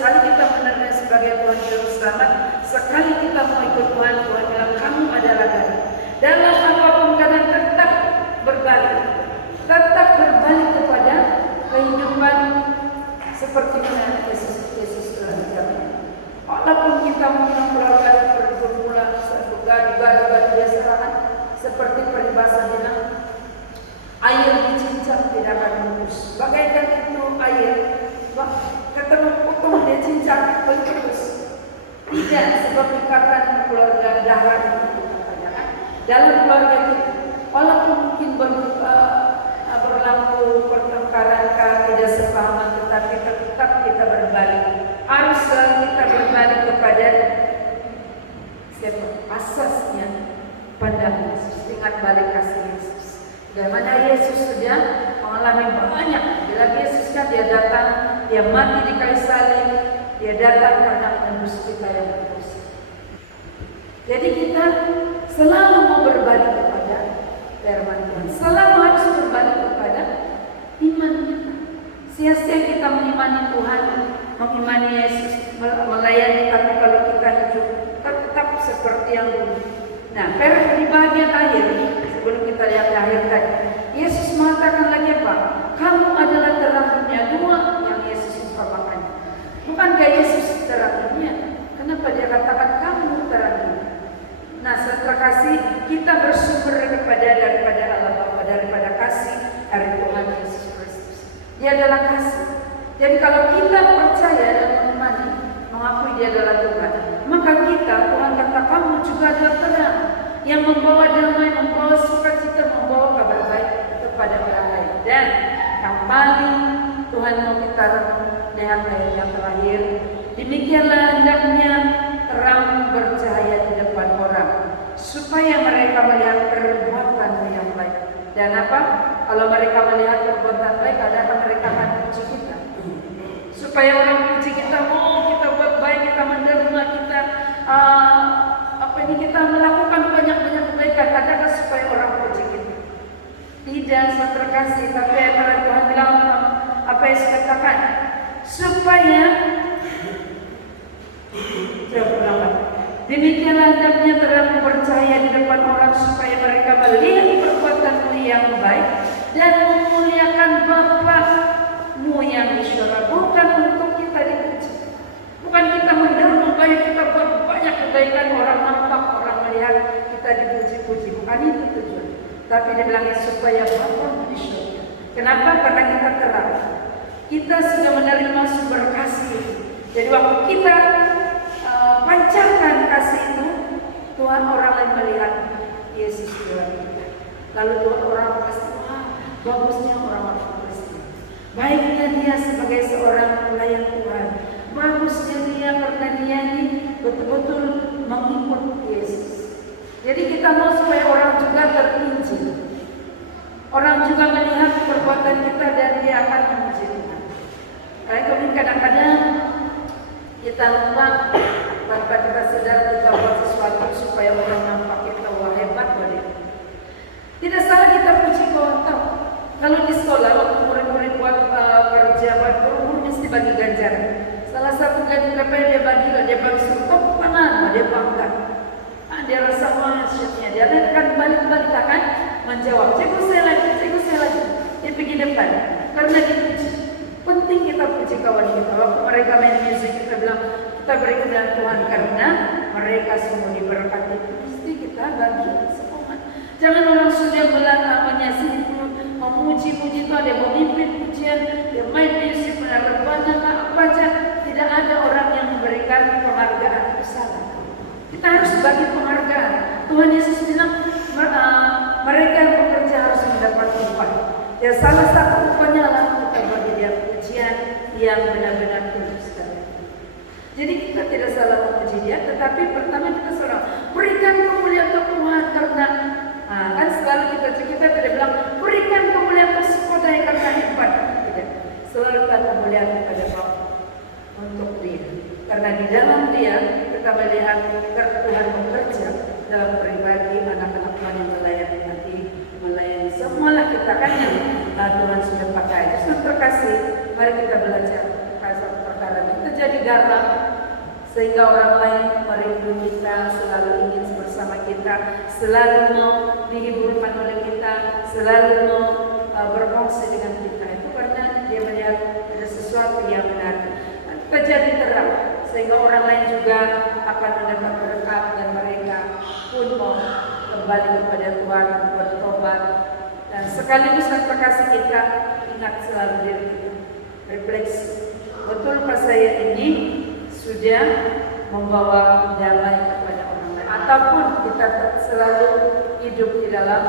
sekali kita menerima sebagai Tuhan Juru Selamat, sekali kita mau ikut Tuhan, Tuhan bilang kamu adalah dari. Dalam apapun keadaan tetap berbalik kepada kehidupan seperti mana Yesus telah dijamin. Walaupun kita mungkin keluarga bermula gaduh dia serangan, seperti peribahasa bilang, air dicincang tidak akan mulus. Bagaikan itu air, ketemu potong dia cincang terus. Tidak, sebab ikatan keluarga darah itu katanya. Dalam keluarga kita, walaupun mungkin berlaku pertengkaran, tidak sepahaman, tetapi tetap kita berbalik. Harus kita berbalik kepada siapa? Asasnya pandangan Yesus. Ingat balik kasih Yesus. Dan mana Yesus sudah mengalami banyak. Bila Yesus kan dia datang, dia mati di kayu salib, dia datang karena menembus kita yang berdosa. Jadi kita selalu mau berbalik kepada firman Tuhan. Selalu harus berbalik kepada iman kita. Sia-sia kita mengimani Tuhan, mengimani Yesus, melayani, tapi kalau kita hidup tetap seperti yang dulu. Nah, di bagian akhir, sebelum kita lihat di akhir tadi, Yesus mengatakan lagi apa? Kamu adalah terang dunia. Dua yang Yesus umpamakan. Bukankah Yesus terang dunia? Kenapa dia katakan kamu terang dunia? Nah, setelah kasih kita bersumber daripada Allah Bapa, daripada kasih dari Tuhan Yesus Kristus. Dia adalah kasih. Jadi kalau kita percaya dan mengimani, mengakui dia adalah Tuhan, maka kita, Tuhan kata kamu juga adalah terang yang membawa damai, membawa sukacita, membawa kabar baik kepada orang lain. Dan yang paling Tuhan mau kita lihat ayat yang terakhir, demikianlah hendaknya terang bercahaya di depan orang, supaya mereka melihat perbuatan yang baik. Dan apa? Kalau mereka melihat perbuatan baik, adakah mereka akan puji kita? Supaya orang puji kita, kita buat baik, kita menerima, kita melakukan banyak kebaikan, adakah supaya orang puji kita? Tidak, saya terkasih, tapi para Tuhan bilang apa yang saya katakan? Supaya demikianlah hendaknya terang percaya di depan orang, supaya mereka melihat perbuatanmu yang baik dan memuliakan Bapa-Mu yang di surga. Bukan untuk kita dipuji, bukan kita menderma baik, kita buat banyak kebaikan, orang nampak, orang melihat kita dipuji-puji, bukan itu tujuan. Tapi dia bilang supaya Bapa-Mu di surga. Kenapa? Karena kita terang, kita sudah menerima sumber kasih. Jadi waktu kita pancarkan kasih itu, Tuhan orang lain melihat Yesus di dalam kita. Lalu Tuhan orang pasti, wah bagusnya orang-orang Kristen, baiknya dia sebagai seorang pelayan Tuhan, bagusnya dia karena dia ini betul-betul mengikut Yesus. Jadi kita mau supaya orang juga terinjil, orang juga melihat perbuatan kita dan dia akan memuji Tuhan. Kemudian kadang-kadang kita lupa, tanpa kita sadar kita buat sesuatu supaya orang nampak kita, wah hebat boleh. Tidak salah kita puji Tuhan. Kalau di sekolah waktu murid-murid buat kerja, guru mesti bagi ganjaran. Salah satu ganjaran dia bagi suruh tangan, dia bangga. Dia rasa masyarakat, dia akan balik-balik akan menjawab. Cikgu saya lagi. Dia pergi depan karena dipuji. Penting kita puji kawan kita. Waktu mereka main musik, kita bilang kita beri kemuliaan Tuhan karena mereka semua diberkati. Mesti kita bagi semua. Jangan orang sudah menyaksikan memuji-puji itu, ada memimpin pujian, dia main musik, penerbangan, apa aja. Tidak ada orang yang memberikan penghargaan kesalahan. Kita harus bagi penghargaan. Tuhan Yesus bilang mereka yang bekerja harus mendapat upah. Ya salah satu upahnya adalah kita bagi dia pujian yang benar-benar tulus. Jadi kita tidak salah memuji dia, tetapi pertama kita salah berikan kemuliaan untuk Tuhan karena kan selalu kita tidak bilang berikan kemuliaan kepada yang karena hebat. Tidak. Selalu kita kemuliaan kepada Bapa untuk dia. Karena di dalam dia kita melihat Tuhan bekerja dalam pribadi anak-anak Tuhan yang melayani hati, melayani semualah kita kan yang Tuhan sudah pakai. Terus terkasih, mari kita belajar satu perkara. Kita menjadi garam sehingga orang lain merindu kita, selalu ingin bersama kita, selalu mau dihiburkan oleh kita, selalu mau berfungsi dengan kita. Itu karena dia melihat ada sesuatu yang benar. Kita jadi terang sehingga orang lain juga akan mendapat berkat dan mereka pun mau kembali kepada Tuhan, bertobat. Dan sekaligus terkasih kita ingat selalu diri kita, refleksi, betulkah saya ini sudah membawa damai kepada orang lain, ataupun kita selalu hidup di dalam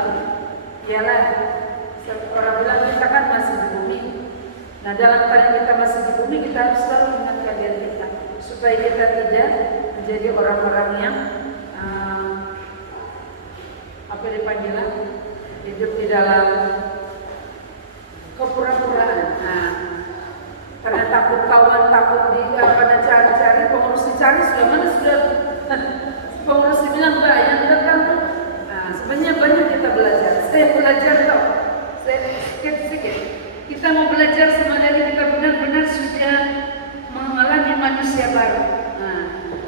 ialah orang bilang kita kan masih di bumi. Nah, dalam keadaan kita masih di bumi, kita harus selalu ingat kalian kita supaya kita tidak menjadi orang-orang yang apa dipanggil, hidup di dalam kepura-puraan. Nah, karena takut kawan, takut pada cari-cari, pengurus dicari sudah mana sudah pengurus bilang Mbak yang datang. Nah, sebenarnya banyak kita belajar. Saya belajar tau, saya sedikit. Kita mau belajar sama dari kita benar-benar sudah mengalami manusia baru. Nah,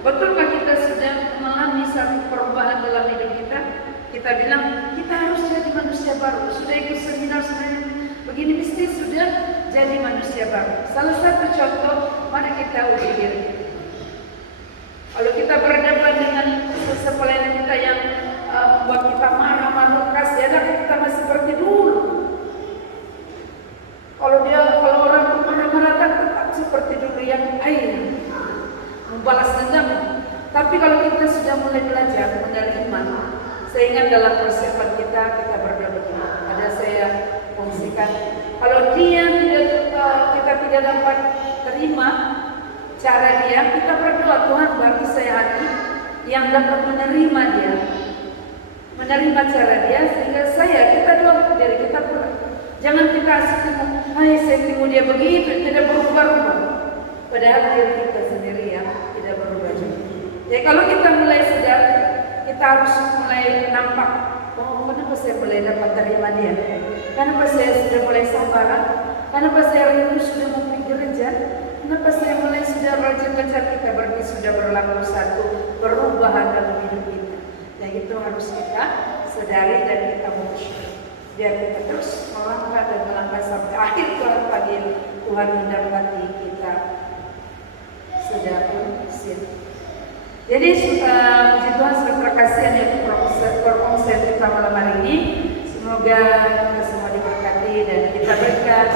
betulkah kita sudah mengalami satu perubahan dalam hidup kita? Kita bilang kita harus jadi manusia baru. Sudah ikut seminar begini mesti sudah jadi manusia baru. Salah satu contoh, mari kita uji diri. Kalau kita berdebat dengan sepelayan kita yang membuat kita marah-marah, kasihan kita masih seperti dulu. Kalau orang marah-marah tetap seperti dulu yang air membalas dendam. Tapi kalau kita sudah mulai belajar menerima, saya ingat dalam persiapan kita berdoa begini. Ada saya fungsikan. Kalau dia kita tidak dapat terima cara dia, kita berdoa, Tuhan bagi saya hati yang dapat menerima dia, menerima cara dia, sehingga kita doa diri kita pula. Jangan kita asik temu, saya temu dia begitu, tidak berubah-ubah. Padahal diri kita sendiri yang tidak berubah juga. Jadi kalau kita mulai sadar, kita harus mulai nampak, oh kenapa saya mulai dapat terima dia? Kenapa saya sudah mulai sabar? Kenapa saya rindu sudah mau pergi gereja? Kenapa saya mulai sudah rajin baca kita berarti sudah berlaku satu perubahan dalam hidup kita. Dan itu harus kita sadari dan kita bersyukur. Biar kita terus melangkah dan melangkah sampai akhir Tuhan panggil, Tuhan mendapati kita sudah berhasil. Jadi puji Tuhan sudah terkasihan yaitu perkongsian kita malam hari ini. Semoga kita semua diberkati dan kita berkat